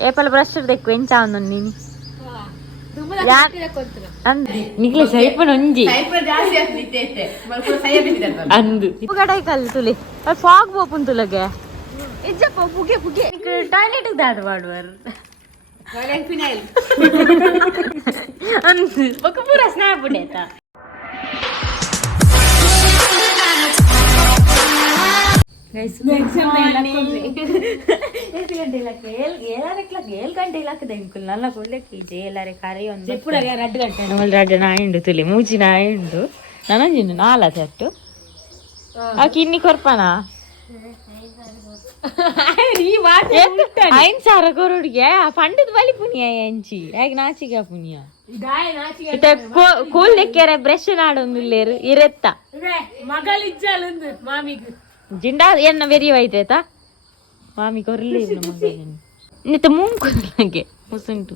apple brush ತೆಕ್ಕು ಎಂಚ ಒಂದು ನೀನು ನಿಕ್ಲೆ ಸೈಪನ್ ಒಂಜಿ ಅಂದು ಗಡಾಯಿಕಲ್ ತುಲಿ ಫಾಗ್ ಪೋಪುನ್ ತುಲಗೆ ಇಜ್ಜಪ್ಪ ಪುಗೆ ಪುಗೆ ಟಾಯ್ಲೆಟ್ ದಾದ ಮಾಡುವರು ಅಂದು ಬೊಕ್ಕ ಪೂರ ಸ್ನ್ಯಾಪ್ ಉಂಡೇತ నాయండు మూచి నాయండు ననంజిండు నాలా చెట్టు ఆ కిన్ని కొరపనా ఆయన సార కొరుడిಗೆ పండుది బలి పునియా ఎంచి యాಗ ನಾಚಿಗ పునియಾ ಕೂಲ್ ಲೆಕ್ಕೆರೆ ಬ್ರಷ್ ನಾಡೊಂದುಲ್ಲೇರು ಇರೆತ್ತ ಮಗಳಿಜ್ಜಾಲುಂದು ಮಾಮಿಗೆ ಜಿಂಡಾ ಎನ್ನ ಬೆರಿಯವಾಯ್ತಾಯ್ತ ಮಾಮಿ ಕೊರ್ಲಿ ನಿತ್ತ ಮೂಂಗೆ ಮುಸುಂಟು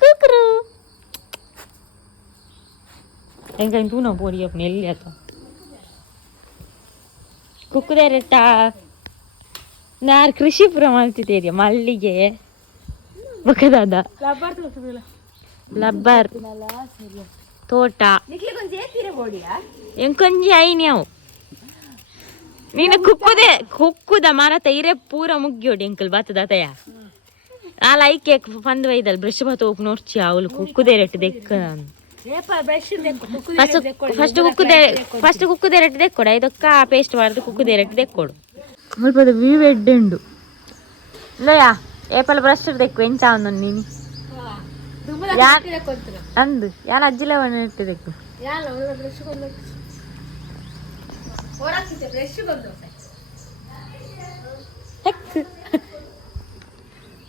ಕೂಕರು ಹೆಂಗ ತೂನ ಪೋಡಿಯಪ್ಪ ಎಲ್ಲಿ ಆತ ಕುಕ್ಕುದೇರೆಟ್ಟ ನಾರು ಕೃಷಿಪುರ ಮಾಡ್ತಿದ್ದೇರಿಯ ಮಲ್ಲಿಗೆ ಬಕದಾದ ಲಬ್ಬರ್ ತೋಟ ಎಂಕೊಂಜಿ ಐನ್ಯಾವು ನೀನು ಕುಕ್ಕುದ ಮರ ತೈರೆ ಪೂರ ಮುಗ್ಗಿಯೋಡಿ ಅಂಕಲ್ ಬಾತದ ತಯ ನಾಲ ಐಕೆ ಪಂದ್ ವೈದಲ್ ಬ್ರಷ್ ಬಾತ ಹೋಗಿ ನೋಡ್ಚಿ ಅವಳು ಕುಕ್ಕುದೇ ರೆಟ್ಟು ದೆಕ್ಕ ಫಸ್ಟ್ ಕುಕ್ಕುದೇ ರೆಟ್ಟು ದೆಕ್ಕೊಡು ಐದಕ್ಕ ಪೇಸ್ಟ್ ಮಾಡ್ದು ಕುಕ್ಕುದೇ ರೆಟ್ಟು ದೆಕ್ಕೊಡು ಸ್ವಲ್ಪ ವ್ಯೂ ಎಡ್ಡುಂಡು ಇಲ್ಲಯ್ಯ ಏಪಲ್ ಬ್ರಷ್ ದೆಕ್ಕು ಎಂಚ ಒಂದು ನೀನು ಅಂದು ಯಾನ ಅಜ್ಜಿಲ ಬಣ್ಣ ಇಟ್ಟು ದೆಕ್ಕು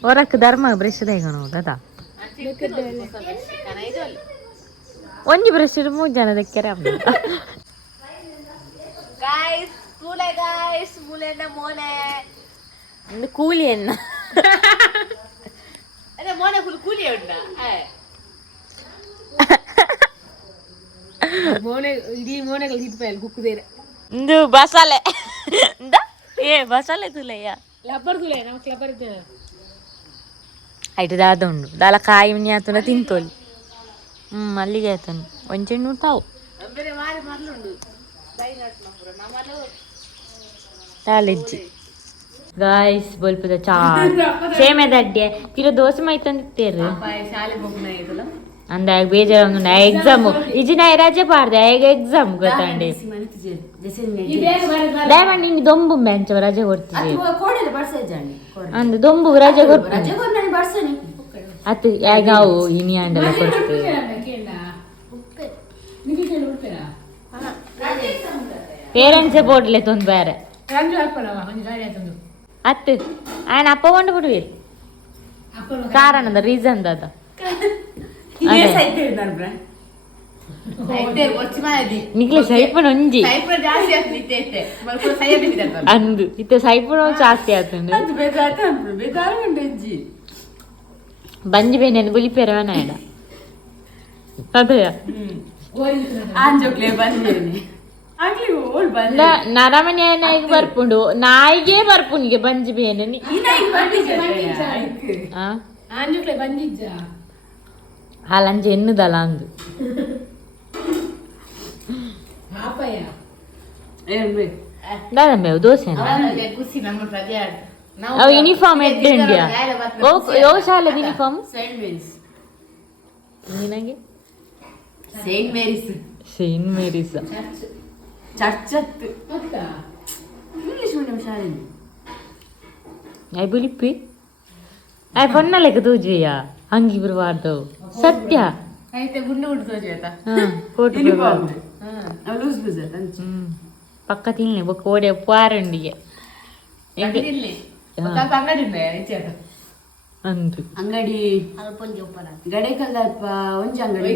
ಹೊರಕ್ ಧರ್ಮ ಬ್ರಷ್ ತೆಗೋಣ ಅದ ಒಂಜಿ ಬ್ರಷ್ 3 ಜನ ತೆಕ್ಕರೆ ಕೂಲಿ ಎನ್ನ ಇದು ಬಸಾಲೆ ಏ ಬಸಾಲೆ ತುಲಯ್ಯ ಲಬ್ಬರ್ ತುಲೆ ನಮಗೆ ಲಬ್ಬರ್ ಇದ್ದೇನೆ ಐಟು ದಾದ ಉಂಡು ದಾಲ ಕಾಯಿ ಮಿನಿ ಆತನ ತಿಂತೋಲಿ ಮಲ್ಲಿಗೆ ಆತನು ಒಂಚೆಣ್ಣು ತಾವು ತಾಲೆಜ್ಜಿ ಗಾಯ್ಸ್ ಬಲ್ಪದ ಚಾ ಸೇಮೆ ದಡ್ಡೆ ಕಿಲೋ ದೋಸೆ ಮೈತಂದಿತ್ತೇರು ಅಂದ ಬೇಜಾರು ಎಕ್ಸಾಮ್ ಇಜಿನ ರಜೆ ಪಾಡ್ದೆ ಈಗ ಎಕ್ಸಾಮ್ ಗೊತ್ತಂಡೆ ದಯಮಾಡಿ ನಿಂಗೆ ದೊಂಬು ಮ್ಯಾಂಚ ರಜೆ ಕೊಡ್ತಿದ್ದೆ ಅಂದ ದೊಂಬು ರಜೆ ಕೊಡ್ತೀನಿ ಅತ್ತು ಈಗ ಅವು ಇನಿ ಅಂಡೆಲ್ಲ ಕೊಡ್ತೀವಿ ಪೇರೆಂಟ್ಸೇ ಬೋಡ್ಲೆ ತೊಂದು ಬೇರೆ ಅತ್ತು ఆయన ಅಪ್ಪ ಕೊಂಡು ಬಿಡುವಿರಿ ಕಾರಣದ ರೀಸನ್ ಅದ ನಿಕ್ಲೆ ಸೈಪನ್ ಒಂಜಿ ಅಂದು ಇತ್ತ ಸೈಪನ್ ಜಾಸ್ತಿ ಆತಂಡು ಬಂಜಿ ಬೇನೆ ಗುಲಿಪೇರವನ ಎಡ ಅದೇ ನರಮನೆ ನಾಯಿಗೆ ಬರ್ಪುಂಡು ನಾಯಿಗೆ ಬರ್ಪುನಿಗೆ ಬಂಜಿ ಬೇನೆ ಹಾಲಂಜ ಎನ್ನುದಲ್ಲ ಅಂದು ದಾದಮ್ಮೇವು ದೋಸೆ ಅವು ಯೂನಿಫಾರ್ಮ್ ಎಡ್ಡೆಂಡ್ಯಾ ಯೋ ಶಾಲೆದ ಯೂನಿಫಾರ್ಮ್ ನಿನಗೆ ಸೇಂಟ್ ಮೇರೀಸ್ ಐ ಬುಲಿಪ್ಪಿ ಐ ಪೊನ್ನ ಲೆಕ್ಕ ತೂಜಿಯಾ ಅಂಗಿ ಬರಬಾರ್ದು ಸತ್ಯ ಪಕ್ಕ ತಿನ್ಲಿ ಬೊಕ್ಕ ಓಡೆ ಪಾರಂಡಿಗೆ ಅಂದು ಅಂಗಡಿ ಗಡೈಕಲ್ ಒಂಜಿ ಅಂಗಡಿ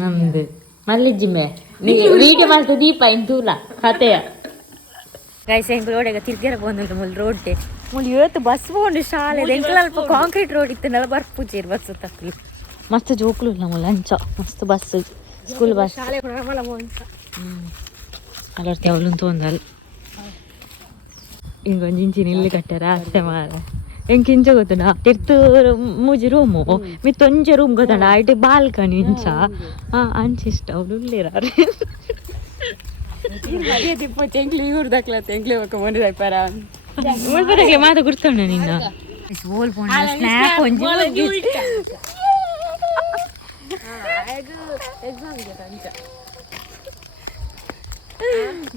ನಂದು ಮಲ್ಲಿಜ್ಜಿಮೆ ವೀಡಿಯೋ ಮಾಡ್ತಾ ದೀಪ ಇಂತೂಲ ಕತೆಯ ಗೈಸ್ ರೋಡಿಗೆ ತಿರ್ಗರ ಬಂದಿಲ್ಲ ಮುಲ್ ರೋಡ್ ಮುಲ್ ಇವತ್ತು ಬಸ್ ಹೋಗಿ ಶಾಲೆ ಎಂಕಲ್ ಅಲ್ಪ ಕಾಂಕ್ರೀಟ್ ರೋಡ್ ಇತ್ತನೆಲ್ಲ ಬರ್ಪುಜೀರ್ ಬಸ್ ತಕ್ಕಲಿ ಮಸ್ತ್ ಜೋಕ್ಲು ಇಲ್ಲ ಮುಲ್ ಅಂಚ ಮಸ್ತ್ ಬಸ್ ಸ್ಕೂಲ್ ಬಸ್ ಅಲ್ಲರ್ತಿ ಅವಳು ತೊಂದಲ್ಲ ಹಿಂಗೊಂದು ಇಂಚಿನ ಇಲ್ಲಿ ಕಟ್ಟಾರ ಅಷ್ಟೇ ಮಾರ ಎಂಕಿಂಚ ಗೊತ್ತುಂಡ ತೆರ್ತು ಮೂಜಿ ರೂಮು ಮಿತ್ತೊಂಜೆ ರೂಮ್ ಗೊತ್ತಂಡ ಐಟ್ ಬಾಲ್ಕನಿ ಇಂಚ ಅಂಚಿಷ್ಟ ಅವ್ರು ಉಳ್ಳೇರಾರು ಎಂಕ್ಲಿ ಇವ್ರದಾಕ್ಲತ್ತ ಎಂಕ್ಲಿ ಹೋಗ ಮೊಂದಿದಾಯ್ಪಾರ ಮುಳ್ಬರಗೆ ಮಾತು ಗುರ್ತೊಂಡ ನಿನ್ನ ಸ್ನ್ಯಾಪ್ ಒಂಜಿ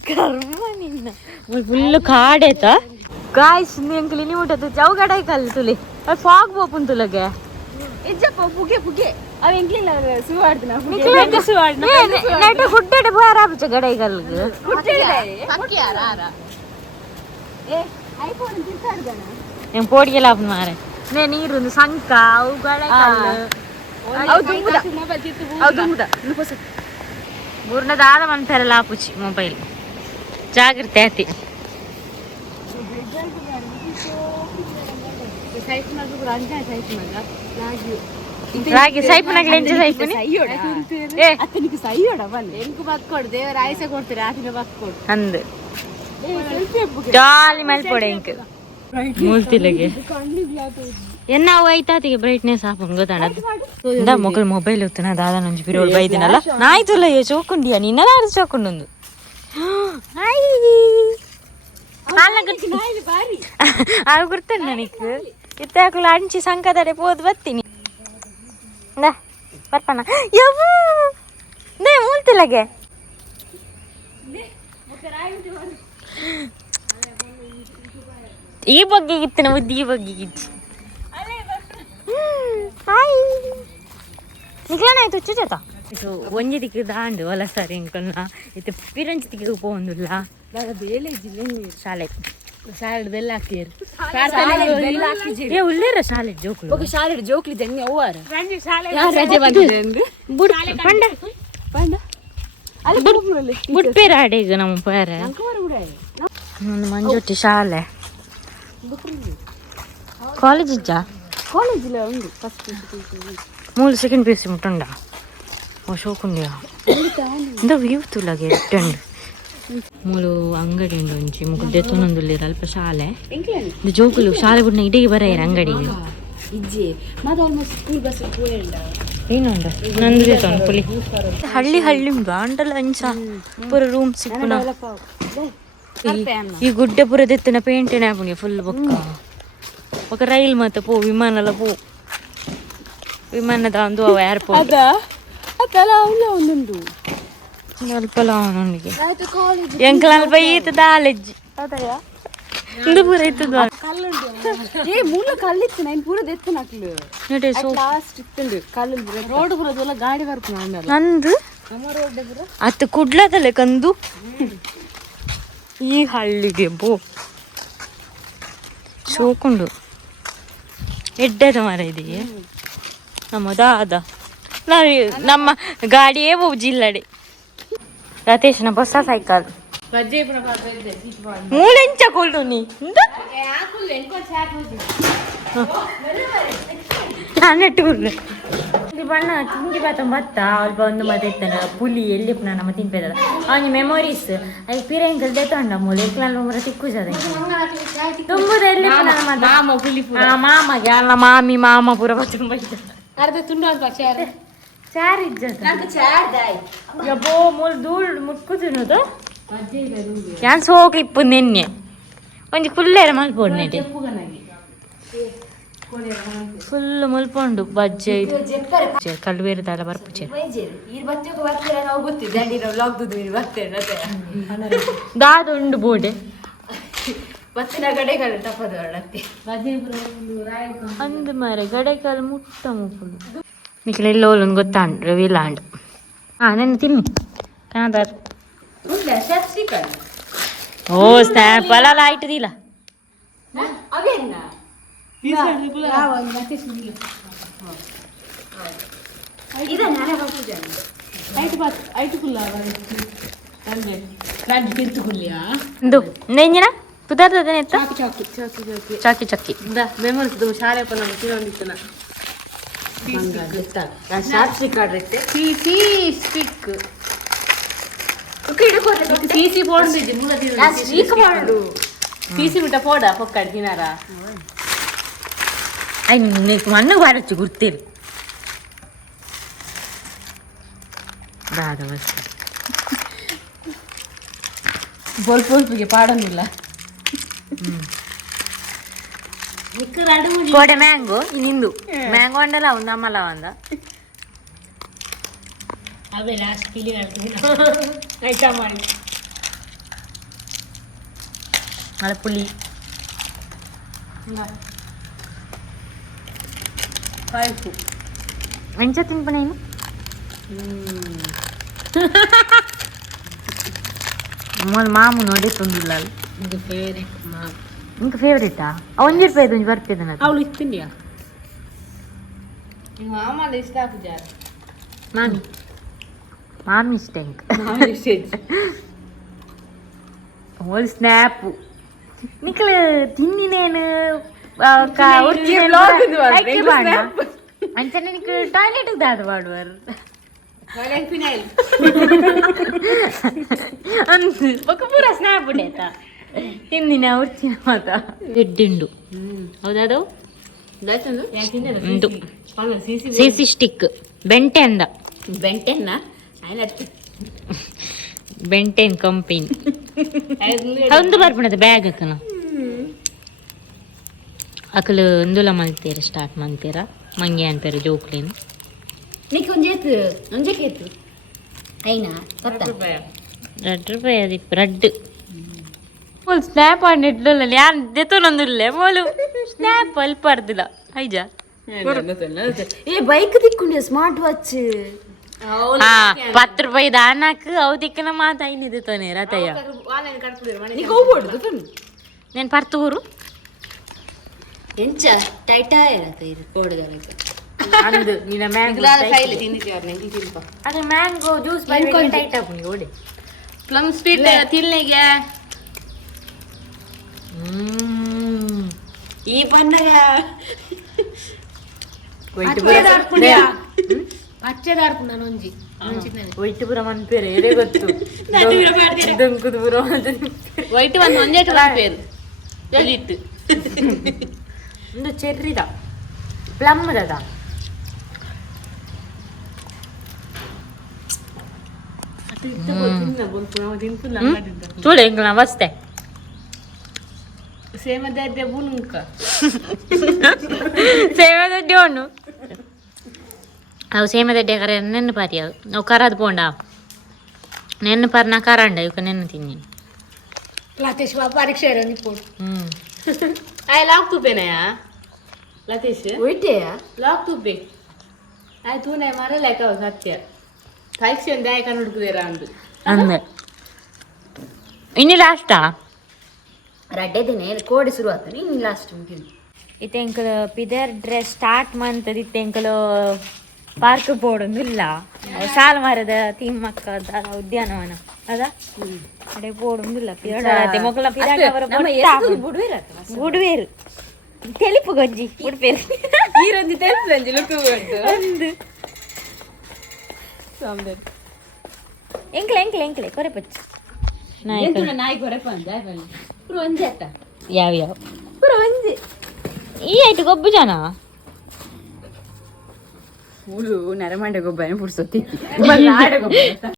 ಕರ್ಮ ನಿನ್ನ ಫುಲ್ ಕಾಡೇತ ಗಾಯ್ಸ್ ಎಂಕ್ಲಿ ನೀವು ಊಟದ ಚೌ ಗಡೈಕಲ್ ತುಲಿ ಅದು ಫಾಗ್ ಬೋಪುನ್ ತುಲಗೆ ಇಜ್ಜಪ್ಪ ಪುಗೆ ಪುಗೆ ಅವ ಎಂಕ್ಲಿಲ್ಲ ಸುವಾಡ್ದನ ಪುಗೆ ಸುವಾಡ್ನ ನೆಟ ಗುಡ್ಡೆಡೆ ಬಾರ ಬಚ ಗಡೈಕಲ್ಗೆ ಗುಡ್ಡೆಡೆ ಪಕ್ಕೆ ಯಾರ ಏ ಐಫೋನ್ ತಿರ್ತಾಡ್ದನ ಎಂ ಪೋಡಿಗೆಲ್ಲ ಆಪನ್ ಮಾರೆ ನೇ ನೀರು ಸಂಕ ಅವು ಗಡೈಕಲ್ ಅವು ದುಂಬುದ ಮೊಬೈಲ್ ತಿತ್ತು ಅವು ದುಂಬುದ ನುಪಸ ಮೂರನೇದಾದ ಮನ್ಪೆರಲ್ಲ ಆಪುಚಿ ಮೊಬೈಲ್ ಜಾಗ್ರತೆ ಆತಿ ರಾಗಿ ಸೈಪುನಾಗ ಎಂಚ ಸೈಪುನಿ ಏ ಅತ್ತನಿಗೆ ಸೈಯೋಡ ಬನ್ನಿ ಎಂಕು ಬಕ್ಕೊಡು ದೇವರ ಆಯಸ ಕೊಡ್ತೀರಿ ಆತಿನ ಬಕ್ಕೊಡು ಅಂದು ಜಾಲಿ ಮಲ್ಪೊಡೆ ಎಂಕ್ ಮೂಲ್ತಿಲಗೆ ಎನ್ನಾವು ಐತಾತಿಗೆ ಬ್ರೈಟ್ನೆಸ್ ಆಪನ್ ಗೊತ್ತಾಣದು ಇಂದ ಮೊಗಲ್ ಮೊಬೈಲ್ ಹೊತ್ತನ ದಾದ ನಂಜಿ ಪಿರೋಳು ಬೈದಿನಲ್ಲ ನಾಯ್ತುಲ್ಲ ಚೋಕುಂಡಿಯ ನಿನ್ನಲಾರು ಚೋಕುಂಡೊಂದು ಅದು ಗುರ್ತೇನೆ ನನಗೆ ಇತ್ತಾಕುಲ ಅಂಚಿ ಸಂಕದಡೆ ಪೋದು ಬರ್ತೀನಿ ಬರ್ಪಣ ಯವ್ವು ನೇ ಮೂಲ್ತಿಲ್ಲಗೆ ಈ ಬಗ್ಗೆ ಇತ್ತಿನ ಬುದ್ಧಿ ಈ ಬಗ್ಗೆ ಇತ್ತು ಹಾಯ್ ನಿಕ್ಲಾನಾಯ್ತು ಚುಚತ ಇದು ಒಂಜಿ ದಿಕ್ಕು ದಾಂಡು ಹೊಲಸಾರಿ ಇಂಕಲ್ನ ಇದು ಪಿರಂಚಿ ದಿಕ್ಕಿಗೆ ಪೋಂದುಲ್ಲ ಬೇಲೆ ಜಿಲ್ಲೆ ಶಾಲೆ ಶಾಲೆ ಬೆಲ್ಲ ಹಾಕಿರು ಏ ಉಳ್ಳೇರ ಶಾಲೆ ಜೋಕ್ಲು ಓಕೆ ಶಾಲೆ ಜೋಕ್ಲಿ ಜಂಗಿ ಅವ್ವಾರ ರಜೆ ಬಂದಿದೆ ಬುಡ್ ಪಂಡ ಪಂಡ ಅಲ್ಲಿ ಬುಡ್ಮಲೆ ಬುಡ್ಪೇರ ಆಡೇಗ ನಮ್ಮ ಪೇರ ಒಂದು ಮಂಜುಟ್ಟಿ ಶಾಲೆ ಕಾಲೇಜ್ ಇಜ್ಜಾ ಕಾಲೇಜಿಲ್ಲ ಉಂಡು ಫಸ್ಟ್ ಮೂಲು ಸೆಕೆಂಡ್ ಪಿ ಯು ಸಿ ಮುಟ್ಟುಂಡ ಓ ಶೋಕುಂಡಿಯ ಇಂದ ವ್ಯೂ ತುಲಗೆ ಇಟ್ಟಂಡು ಮೂಲು ಅಂಗಡಿ ಉಂಡು ಒಂಜಿ ಮುಗ್ದು ದೆತ್ತೊಂದುಲ್ಲೇರ ಅಲ್ಪ ಶಾಲೆ ಇದು ಜೋಕುಲು ಶಾಲೆ ಬಿಡ್ನ ಇಡೀ ಬರೆಯರ ಅಂಗಡಿಗೆ ಇಜ್ಜಿ ಮಾತ ಆಲ್ಮೋಸ್ಟ್ ಸ್ಕೂಲ್ ಬಸ್ ಪೋಯಂಡ ಏನುಂಡ ನಂದು ದೆತ್ತೊಂದು ಪುಲಿ ಹಳ್ಳಿ ಹಳ್ಳಿ ಉಂಡು ಅಂಡಲ ಅಂಚ ಪೂರ ರೂಮ್ ಸಿಕ್ಕುನ ಈ ಗುಡ್ಡೆ ಪೂರ ದೆತ್ತಿನ ಪೇಂಟೇನೆ ಆಪುಂಗೆ ಫುಲ್ ಬೊಕ್ಕ ఒక రైలు మత పో విమానాల పో విమానದ ಒಂದು ಏರ್ಪೋರ್ಟ್ ಅದ ಅದಲ್ಲ ಅವಲ್ಲ ಒಂದುಂಡು ನಲ್ಪಲ ಅವನಿಗೆ ಎಂಕಲಲ್ ಬೈತ ದಾಲೆಜ್ಜಿ ಅದಯ ಇಂದು ಪೂರ ಇತ್ತದ ಕಲ್ಲುಂಡು ಏ ಮೂಲ ಕಲ್ಲಿತ್ತು ನೈನ್ ಪೂರ ದೆತ್ತು ನಕ್ಲು ನಡೆ ಸೋ ಲಾಸ್ಟ್ ಇತ್ತುಂಡು ಕಲ್ಲು ರೋಡ್ ಪೂರದಲ್ಲ ಗಾಡಿ ಬರ್ಪು ನಂದು ನಮ್ಮ ರೋಡ್ ಪೂರ ಅತ್ತ ಕುಡ್ಲದಲೆ ಕಂದು ಈ ಹಳ್ಳಿಗೆ ಬೋ ಶೋಕುಂಡು ಎಡ್ಡದ ಮರ ಇದೆಯೇ ನಮ್ಮ ದಾದ ನಮ್ಮ ಗಾಡಿಯೇ ಜಿಲ್ಲಡೆ ರತೇಶನ ಹೊಸ ಸೈಕಲ್ ಮೂಲೆಂಚ ಕೊಳ್ಳು ನೀ ನಾನೆಟ್ಟುರ್ಲೆ ಬಣ್ಣ ತಿಂಡಿ ಬಾತ ಬತ್ತ ಅಲ್ಪ ಒಂದು ಮತ್ತೆ ಇತ್ತಾನ ಪುಲಿ ಎಲ್ಲಿ ನಮ್ಮ ತಿನ್ಪೇದ ಅವನಿ ಮೆಮೊರೀಸ್ ಐ ಪಿರಂಕಲ್ ದೆತ್ತಂಡ ಮೂಲೆ ಎಕ್ಲಾಲ್ ಮರ ತಿಕ್ಕುಜದ ತುಂಬುದ ಎಲ್ಲಿ ಮಾಮ ಪುಲಿ ಮಾಮಗೆ ಅಲ್ಲ ಮಾಮಿ ಮಾಮ ಪೂರ ಬತ್ತ ಅರ್ಧ ತುಂಡು ಅಂತ ಚಾರ್ ಇಜ್ಜದ ಯಬ್ಬೋ ಮೂಲ್ ಧೂಳ್ ಮುಟ್ಕುತಿನೋದು ಯಾನ್ ಸೋಕ್ಲಿಪ್ಪು ನಿನ್ನೆ ಒಂಜಿ ಕುಲ್ಲೇರ ಮಲ್ಪೊಡ್ನೆ ಫುಲ್ ಮುಲ್ಪೊಂಡು ಬಜ್ಜೆ ಕಲ್ವೇರದಲ್ಲ ಬರ್ಪುಚೆ ದಾದುಂಡು ಬೋಡೆ ಅಂದು ಮಾರೆ ಗಡೈಕಾಲ ಮುಟ್ಟ ಮುಪ್ಪುಡು ಮಿಕ್ಲ ಎಲ್ಲೋಲೊಂದು ಗೊತ್ತಾಂಡು ರವಿಲಾಂಡ್ ನೆನ್ನೆ ತಿನ್ನಿ ಕಾದಾರ್ ಓ ಸ್ನ್ಯಾಪ್ ಅಲ್ಲ ಆಯ್ತದಿಲ್ಲ ನೆಂಜಿನ ಪುದಾರ್ದ ಚಾಕಿ ಚಾಕಿ ಮೆಮೊರೀಸ್ ಶಾಲೆ ತಿನ್ನೊಂದಿತ್ತನ తీసి పోండి తీసి బిడ్డ పోడా పొక్కడి తినారా నీకు మన్ను పాడొచ్చు గుర్తేరు బాగా వస్తుంది ಬೋಲ್ಪೋಲ್ಪಿಗೆ ಪಾಡೋದಿಲ್ಲ ಕೋಡೆ ಮ್ಯಾಂಗೋ ನಿಂದು ಮ್ಯಾಂಗೋ ಅಂಡಲ್ಲ ಒಂದು ಅಮ್ಮಲ್ಲ ಒಂದ ಅವೇ ಲಾಸ್ಟ್ ಕಿಲಿ ಐಟಾ ಮಾಡಿ ಮಳೆ ಪುಳಿ ಆಯ್ತು ಮೆಂಚ ತಿನ್ಪನೇನು ಮಾಮು ನೋಡಿ ತೊಂದಿಲ್ಲ ಇದು ಫೇವರೇಟ್ ನಿಂಗೆ ಫೇವ್ರೇಟಾ ಒಂಜಿ ರೂಪಾಯಿ ಒಂಜಿ ಬರ್ತಿದ್ದೆ ನಾನು ಅವಳು ಇತ್ತಿಂಡಿಯಾ ಮಾಮಲ್ಲ ಇಷ್ಟ ಹಾಕುಜಾರ ಮಾಮಿ ಇಷ್ಟ ಹೋಲ್ ಸ್ನ್ಯಾಪು ನಿಕ್ಲು ತಿನ್ನಿನೇನು ಅಂಚನೆ ನಿಕ್ ಟಾಯ್ಲೆಟ್ ದಾದ ಮಾಡುವರು ಅಂದು ఒక ಪೂರ ಸ್ನ್ಯಾಪ್ ಉಡೇತ ತಿಂದಿನ ಉರ್ಚಿನ ಮಾತ ಎಡ್ಡುಂಡು ಹೌದದು ಉಂಟು ಸಿಸಿ ಸ್ಟಿಕ್ ಬೆಂಟೆ ಅಂದ ಬೆಂಟೆನ್ನ ಬೆಂಟೆನ್ ಕಂಪನಿ ಒಂದು ಬರ್ಪಣದ ಬ್ಯಾಗ್ ಅಕ್ಕನ ಅಕಲು ಒಂದುಲ ಮಲ್ತೀರ ಸ್ಟಾರ್ಟ್ ಮಾಡ್ತೀರ ಮಂಗೆ ಅನ್ಪೇರು ಜೋಕ್ಲೇನು నీకు ಒಂಜೇತು అయినా ₹2 అది రెడ్ ಫುಲ್ ಸ್ನ್ಯಾಪ್ ಆಡಿಟ್ಲಲ್ಲ ಯಾನ್ ದೆತ್ತೊಂದಿಲ್ಲ ಮೋಲು ಸ್ನ್ಯಾಪ್ ಅಲ್ಲಿ ಪರ್ದಿಲ್ಲ ಐಜಾ ಏ ಬೈಕ್ ತಿಕ್ಕೊಂಡೆ ಸ್ಮಾರ್ಟ್ ವಾಚ್ ₹10 ದಾನಕ್ ಅವು ತಿಕ್ಕನ ಮಾತ ಐನಿದೆ ತೋನೆ ರತಯ್ಯ నేను పర్తూరు ಎಂಚ ಟೈಟಾ ಇರತ್ತೆ ಇದು ಕೋಡ್ಗರಕ್ಕೆ ಅಂದು ನಿನ್ನ ಮ್ಯಾಂಗೋ ಫೈಲ್ ತಿಂದಿದ್ದೀವ್ರ ನೆಂಗಿ ತಿನ್ಪ ಅದೇ ಮ್ಯಾಂಗೋ ಜ್ಯೂಸ್ ಮಾಡಿ ಟೈಟ್ ಆಪುನಿ ಓಡಿ ಪ್ಲಮ್ ಸ್ವೀಟ್ ತಿನ್ಲಿಗೆ ಈ ಪನ್ನಗ ಪಚ್ಚದಾಡ್ಪು ನಾನು ಒಂಜಿ ವೈಟ್ ಪುರ ಮನ್ಪೇರು ಏರೇ ಗೊತ್ತು ದಂಕುದು ಪುರ ವೈಟ್ ಒಂದು ಒಂದೇಟು ಮನ್ಪೇರು ಎಲ್ಲಿತ್ತು ಒಂದು ಚೆರ್ರಿದ ಪ್ಲಮ್ದ చూడు ఇంక నమస్తే ಸೇಮದಡ್ಡೆ ಬುನುಂಕ ಸೇಮದಡ್ಡೆ ಒಣ್ಣು ಅವು ಸೇಮದಡ್ಡೆ ಕರ ನೆನ್ನು ಪಾತಿ ಅವು ಅವು ಕರದು ಪೋಂಡ ನೆನ್ನು ಪರ್ನ ಕರಂಡ ಇವ್ಕ ನೆನ್ನು ತಿನ್ನಿ ಲತೀಶ್ ಪರೀಕ್ಷೆ ಇರೋದು ಪೋಡು ಆಯ್ ಲಾಕ್ ತುಪ್ಪೇನಯ್ಯ ಲತೀಶ್ ಒಯ್ಟೆಯ ಲಾಕ್ ತುಪ್ಪೆ ಆಯ್ ತೂನೆ ಮರ ಲೆಕ್ಕ ಸತ್ಯ ಪರೀಕ್ಷೆ ಒಂದು ಆಯ್ ಕಣ್ಣು ಹುಡುಕುದೇರ ಅಂದು ಅಂದೆ ಇನ್ನು ಲಾಸ್ಟಾ ರಡ್ಡೆ ದಿನ ಕೋಡಿ ಶುರು ಆಗ್ತಾನೆ ಇನ್ನು ಲಾಸ್ಟ್ ಇತ್ತೆ ಎಂಕಲು ಪಿದರ್ ಡ್ರೆಸ್ ಸ್ಟಾರ್ಟ್ ಮಂತದ ಇತ್ತೆ ಎಂಕಲು ಪಾರ್ಕ್ ಪೋಡೊಂದು ಇಲ್ಲ ಸಾಲು ಮರದ ತಿಮ್ಮಕ್ಕದ ಉದ್ಯಾನವನ ಅದ ಅಡೆ ಪೋಡೊಂದಿಲ್ಲ ಪಿದಡೆ ಮೊಕಲ ಪಿದಾಡವರ ಬುಡುವೇರು ತೆಲಿಪು ಗಂಜಿ ಉಡುಪೇರು ಈ ರಂಜಿ ತೆಲಿಪು ರಂಜಿ ಲುಕ್ಕು ಒಂದು ಎಂಕ್ಲೆ ಕೊರೆಪಚ್ಚು ನಾಯಿ ಕೊರೆಪ ಅಂದ ಪುರ ಒಂಜಿ ಅತ್ತ ಯಾವ ಪುರ ಒಂಜಿ ಈ ಆಯ್ತು ಗೊಬ್ಬು ಜನ ಹುಳು ನರಮಂಡ ಗೊಬ್ಬರ ಪುಡ್ಸೋತಿ